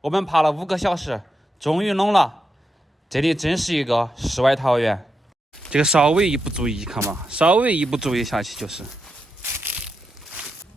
我们爬了5个小时，终于弄了。这里真是一个世外桃源。这个稍微一不注意，看嘛，稍微一不注意下去就是。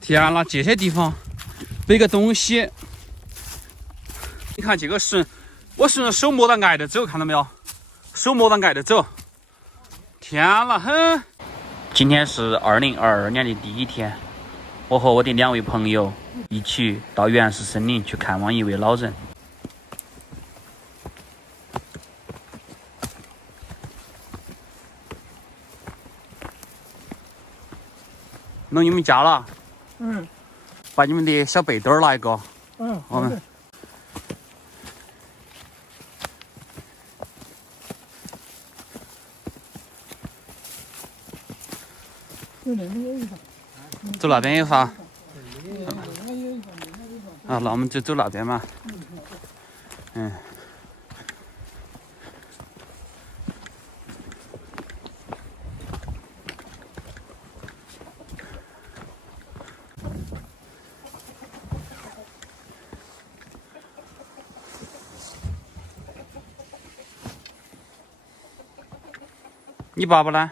天啦，这些地方背个东西，你看这个我是手摸到挨着走，看到没有？手摸到挨着走。天啦，哼！今天是2022年的第1天，我和我的2位朋友一起到原始森林去看望一位老人。弄你们家了？把你们的小背兜拿一个。我们。走那边有啥？啊，那我们就走那边嘛。你爸爸呢？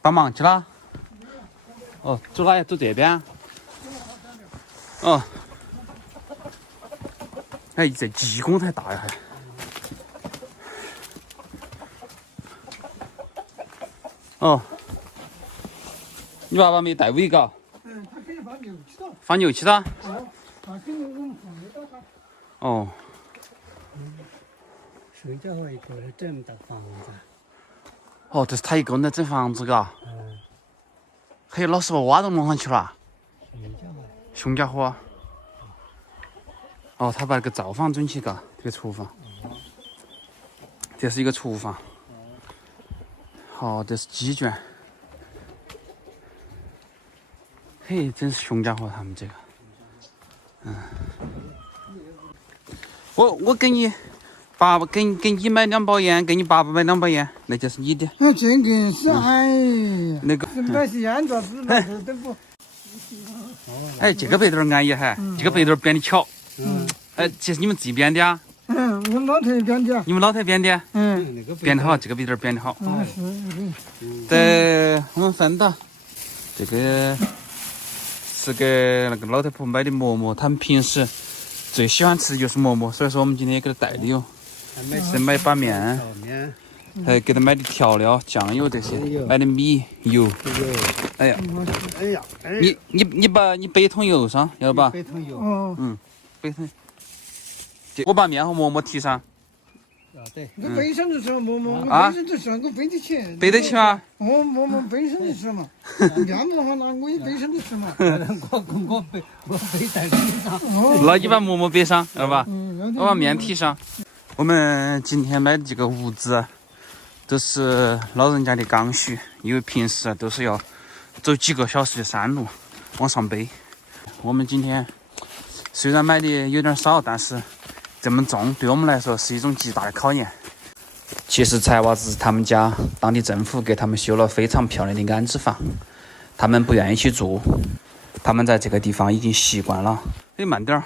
帮忙去了。哦，走哪？走这边。哦。哎，这鸡公才大呀还。哦。你爸爸没带尾嘎？他可以放牛去的。放牛去的？哦，他跟我们朋友到他。哦。谁家伙一个人整大房子？哦，这是他一个人在整房子嘎。嘿，老师把挖到弄上去了。熊家伙。哦，他把那个灶房整起嘎，这个厨房。这是一个厨房。好，这是鸡圈。嘿，真是熊家伙他们这个。我给你爸爸给你买2包烟，给你爸爸买2包烟，那就是你的。那这个是哎呀，那个买些烟咋子买都不。哎，这个背兜安逸还，这个背兜编的巧。哎，这是你们自己编的啊？我们老太编的。你们老太编的？编得好，这个背兜编得好。在我们分到，这个是给那个老太婆买的馍馍，他们平时最喜欢吃的就是馍馍，所以说我们今天也给他带的哟。是买把面，还给他买的调料、酱油这些，买的米、油。哎呀，你背桶油上，要吧？背桶油。背桶。我把面和馍馍提上。对。你背上就吃馍馍，我背上就吃，我背得起。背得起吗？馍馍背上就吃嘛，面的话那我也背上就吃嘛。我背在身上。那你把馍馍背上，要吧？我把面提上。我们今天买的这个物资都是老人家的刚需，因为平时都是要走几个小时的山路往上背。我们今天虽然买的有点少，但是这么重对我们来说是一种极大的考验。其实柴娃子他们家当地政府给他们修了非常漂亮的安置房，他们不愿意去住，他们在这个地方已经习惯了。哎，慢点儿。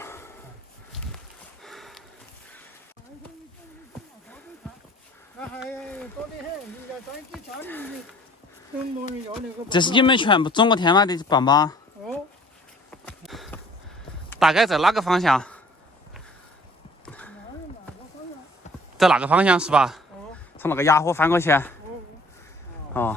这是你们全部总个天马的爸妈？大概在哪个方向？在那个方向是吧？从那个哑火翻过去。哦。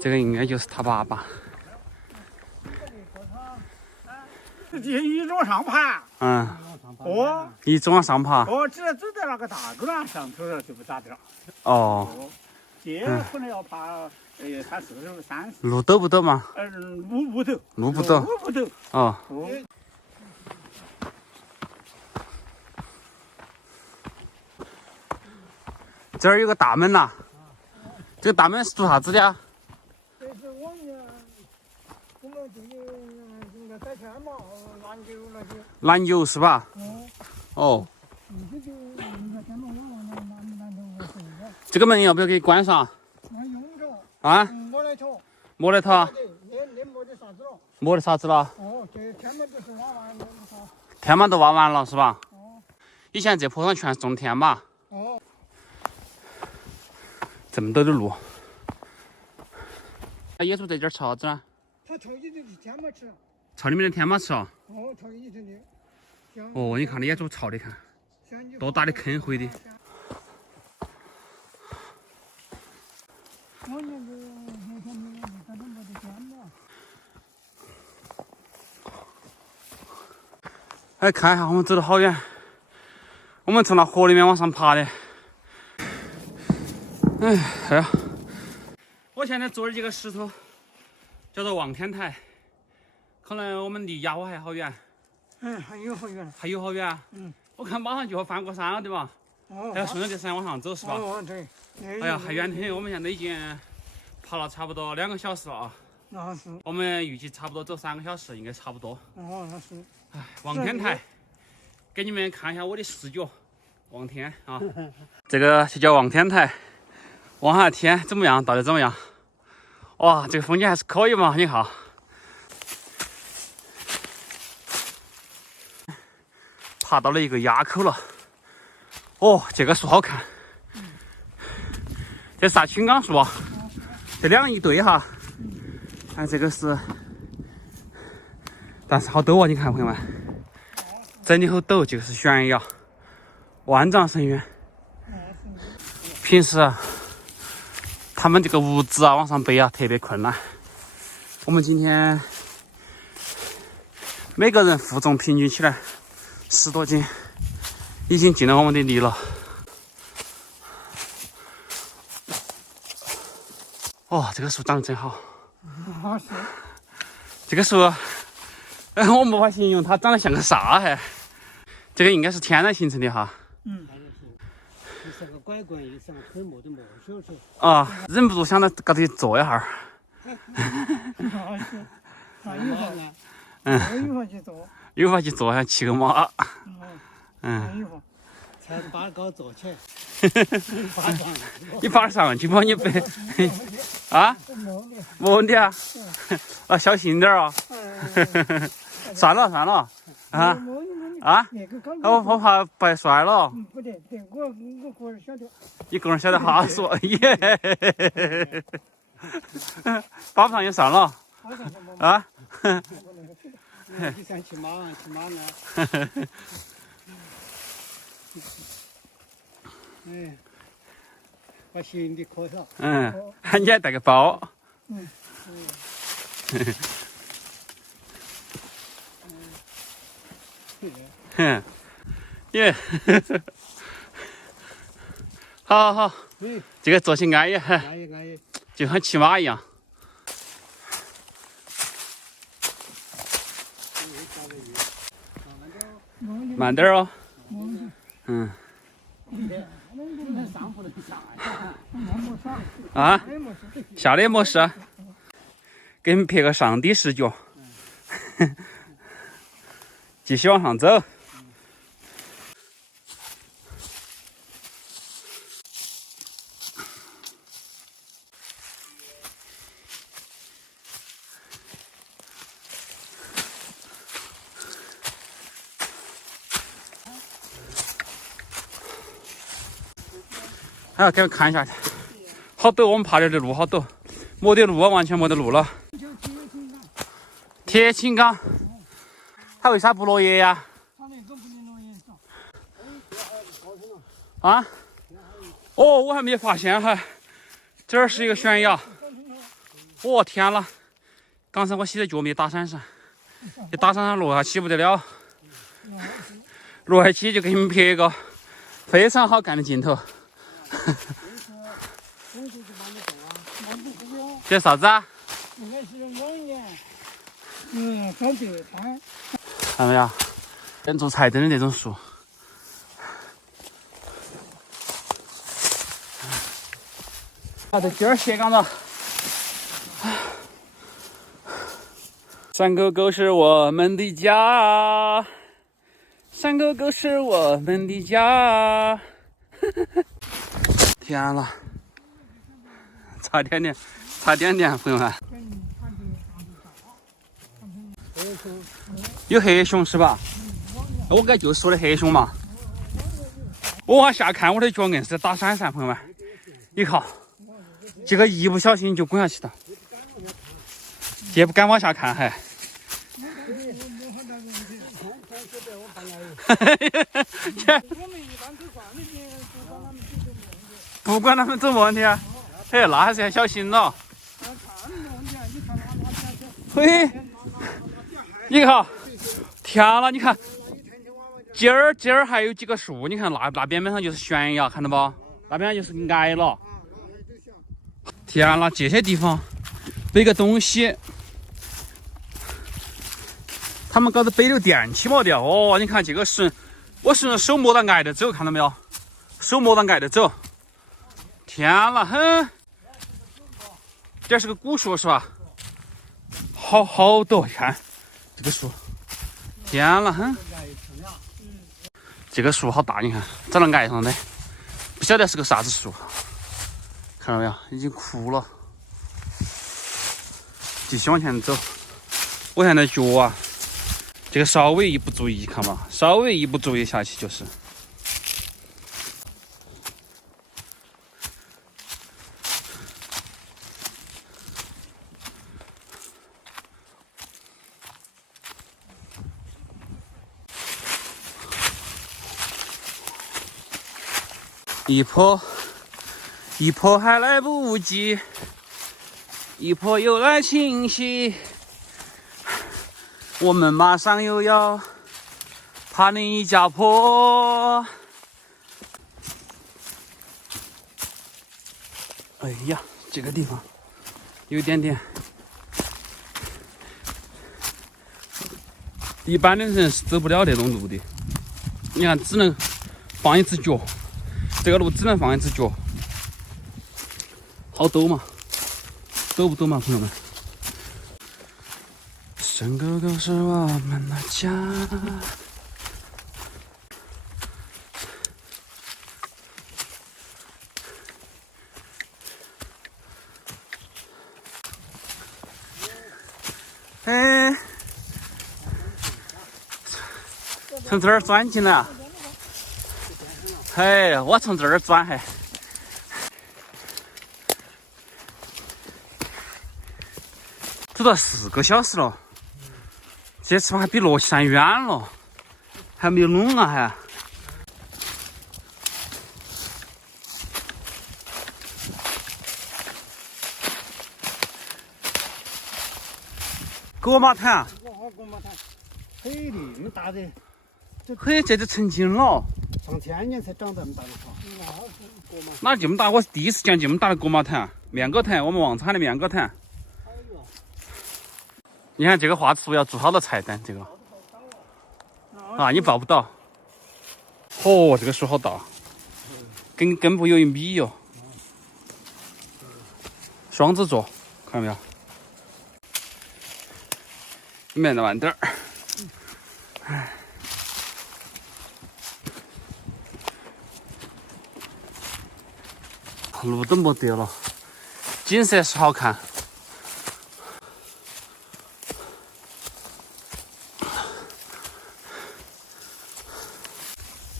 这个应该就是他爸爸。一直往上爬。一直往上爬。只要走在那个大沟栏上头就不咋地了。这可能要爬30。路陡不陡嘛？路不陡。路不陡。路不陡。这儿有个大门呐，这个大门是做啥子的啊？这是往年我们这里应该改天嘛，篮球那些。篮球是吧？哦。这就应该天嘛，篮球我是的。这个门要不要给关上？那用着。啊？没得头。没得它。那没得啥子了。没得啥子了。哦，这天嘛就是挖完了，天马都挖完了是吧？哦。以前这坡上全是种天马。哦。这么多的路。那野猪在这儿吃啥子呢？它朝里头的天马吃。朝里面的天马吃啊？哦，朝里头的。哦，你看那野猪朝的看，多大的坑灰的。哎，看一下，我们走了好远，我们从那河里面往上爬的。哎呀，我现在坐的这个石头叫做望天台，可能我们离雅虎还好远。还有好远。还有好远啊？我看马上就要翻过山了，对吧？哦。还要顺着这山往上走，是吧？哦，对。哎呀，还远得很，我们现在已经爬了差不多2个小时了啊。那是。我们预计差不多走3个小时，应该差不多。哦，那是。哎，望天台，给你们看一下我的视角，望天啊，这个就叫望天台，望下天怎么样？到底怎么样？哇，这个风景还是可以嘛？你看，爬到了一个垭口了。哦，这个树好看，这是啥青冈树啊？这两个一对哈，看这个是。但是好陡啊！你看朋友们，真的好陡，就是悬崖，万丈深渊。平时他们这个物资啊往上背啊特别困难。我们今天每个人负重平均起来10多斤，已经尽了我们的力了。哦，这个树长得真好。这个树。我没法形容它长得像个啥还，这个应该是天然形成的哈。就像个拐棍一样，腿没得毛修修。啊，忍不住想到高头坐一下儿。有法去坐下骑个马。才把高坐起来。你爬上去吧，你别啊，没问题啊。啊，小心点啊。算了啊啊！我怕白摔了。不对，我个人晓得。你个人晓得哈说耶，爬不上也算了啊。你想骑马呢？哎，把行李拖上。你还带个包。耶，好，这个坐起安逸，就像骑马一样。慢点哦。啊，下的没事，给你们拍个上帝视角。继续往上走。还要给我看一下，好陡！我们爬点的路好陡，没得路啊，完全没得路了。铁青冈，它为啥不落叶呀？啊？哦，我还没发现哈，这儿是一个悬崖。我天了！刚才我洗的脚没打伞上，一打伞上落下起不得了。落下起就给你们拍一个非常好看的镜头。这啥子啊？应该是往年，搞白菜。看到没有？人做菜灯的那种树。好的，今儿斜杠了。山沟沟是我们的家，山沟沟是我们的家。天了，差点点，朋友们。有黑熊是吧？我该就说的黑熊嘛。我往下看，我的脚硬是在打闪闪，朋友们。你看，这个一不小心就滚下去了，也不敢往下看还。不管他们走没问题啊，嘿，那还是要小心了。嘿，你看，天了，你看，今儿还有几个树，你看那边上就是悬崖，看到不？那边就是矮了。天了，这些地方背个东西，他们搞的背流电器嘛的哦。你看这个是，我是手摸到矮的走，看到没有？手摸到矮的走。天了，哼，这是个古树是吧？好多，看这个树，天了，哼，这个树好大，你看长到矮上的，不晓得是个啥子树，看到没有？已经枯了。继续往前走，我现在脚啊，这个稍微一不注意，看嘛，稍微一不注意下去就是。一坡还来不及，一坡又来侵袭，我们马上又要爬另一家坡。哎呀，这个地方有点点，一般的人是走不了那种路的。你看，只能放一只脚。这个路只能放一只脚，好陡嘛？陡不陡嘛，朋友们？山沟沟是我们的家。哎，从这儿钻进来啊！嘿，我从这儿钻嘿，走了4个小时了，这次还比乐山远了，还没有弄啊还。锅马潭，锅马潭，嘿的，那么大的，嘿，这就成精了。上千年才长这么大的花，哪这么大？我第一次见这么大的锅马潭，面锅潭，我们旺产的面锅潭。你看这个画图要做好多菜单，这个啊，你抱不到。哦，这个树好大，跟根部有1米哟。双子座，看到没有？里面的慢点儿。哎。路都没得了，景色是好看。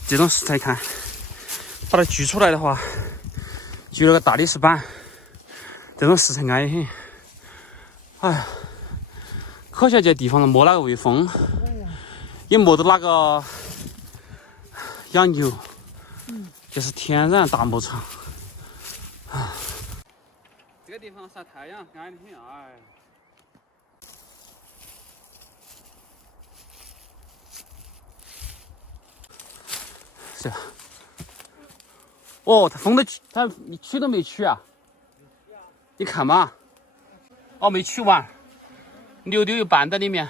这种石材看，把它锯出来的话，锯了个大理石板。这种石材安逸很。哎呀，可惜这地方没哪个喂风，也没得哪个养牛，就是天然大牧场。这个地方晒太阳安逸很，哎。是。哦，它风都它取都没取啊！你看嘛，哦，没取完，牛又绊在里面。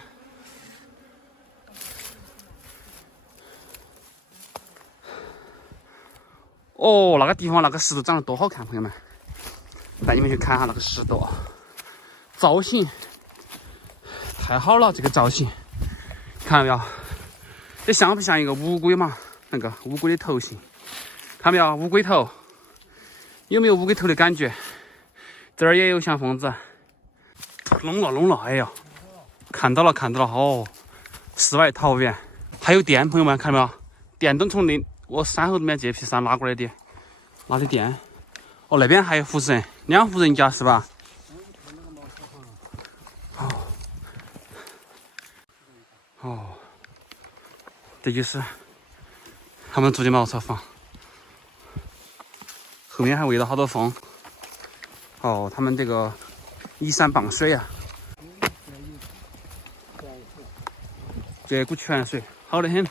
哦，那个地方那个石头长得多好看，朋友们！带你们去看下那个石垛，造型太好了，这个造型看到没有？这像不像一个乌龟嘛？那个乌龟的头型，看到没有？乌龟头，有没有乌龟头的感觉？这儿也有像疯子，弄了，哎呀，看到了哦，世外桃源，还有电，朋友们看到没有？电都从我山后面这批山拉过来的，拉的电。哦，那边还有户人，2户人家是吧？哦，这就是他们住的茅草房，后面还围了好多风。哦，他们这个依山傍水啊，这股泉水好得很。